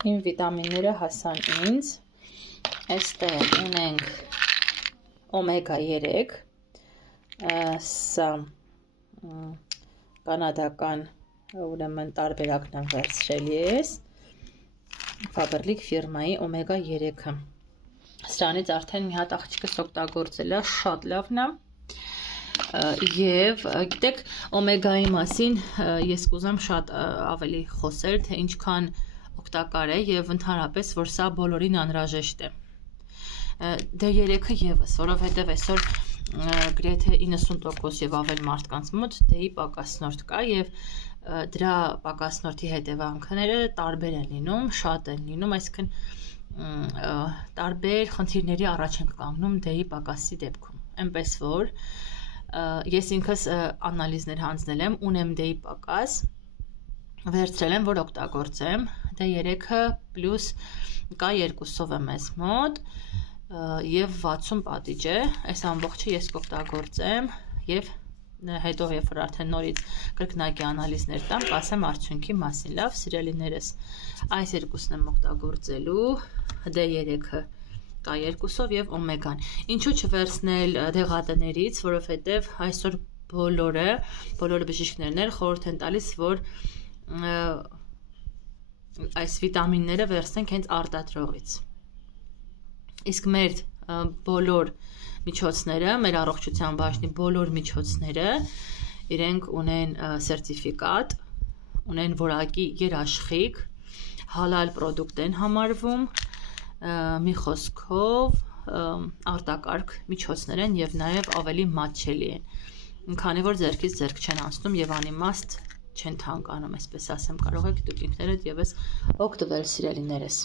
Իմ վիտամինները հասան ինձ, այստեղ ունենք օմեգա 3, սա կանադական ուրեմն տարբերակն եմ վերցրել ես, Faberlic ֆիրմայի օմեգա 3-ը, սրանից արդեն մի հատ աղջիկս օգտագործել է, շատ լավն է, և գիտեք օմեգայի մասին ես կուզեմ շատ ավելի խոսել, թե ինչքան օգտակար է և ընդհանրապես, որ սա բոլորին անհրաժեշտ է։ D3-ը ևս, որովհետև այսօր գրեթե 90% և ավել մարդկանց մոտ D-ի պակասնորդ կա և դրա պակասնորդի հետևանքները տարբեր են լինում, շատ են լինում, այսինքն տարբեր խնդիրների առաջ ենք կանգնում D-ի պակասի դեպքում, այնպես որ ես ինքս անալիզներ հանձնել եմ, ունեմ D-ի պակաս, վերցրել եմ, որ օգտագործեմ, D3-ը պլյուս կա 2-ով է մեզ մոտ և 60 պատիճ է, այս ամբողջը ես կօգտագործեմ և հետո երբ որ արդեն նորից կրկնակի անալիզներ տամ, կասեմ արդյունքի մասին, լավ սիրելիներս, այս երկուսն եմ օգտագործելու, D3-ը կա 2-ով և օմեգան, ինչու չվերցնել դեղատներից, որովհետև այսօր բոլոր բժիշկներն էլ խորհուրդ են տալիս, որ այս վիտամինները վերցնենք հենց արտադրողից, իսկ մեր բոլոր միջոցները, մեր առողջության բաժնի բոլոր միջոցները իրենք ունեն սերտիֆիկատ, ունեն որակի երաշխիք, հալալ պրոդուկտ են համարվում, մի խոսքով արտակարգ միջոցներ են և նաև ավելի մատչելի են, քանի որ ձեռքից ձեռք չեն անցնում և անիմաստ չեն թանկանում, այսպես ասեմ, կարող եք դուք ինքներդ ևս օգտվել սիրելիներս։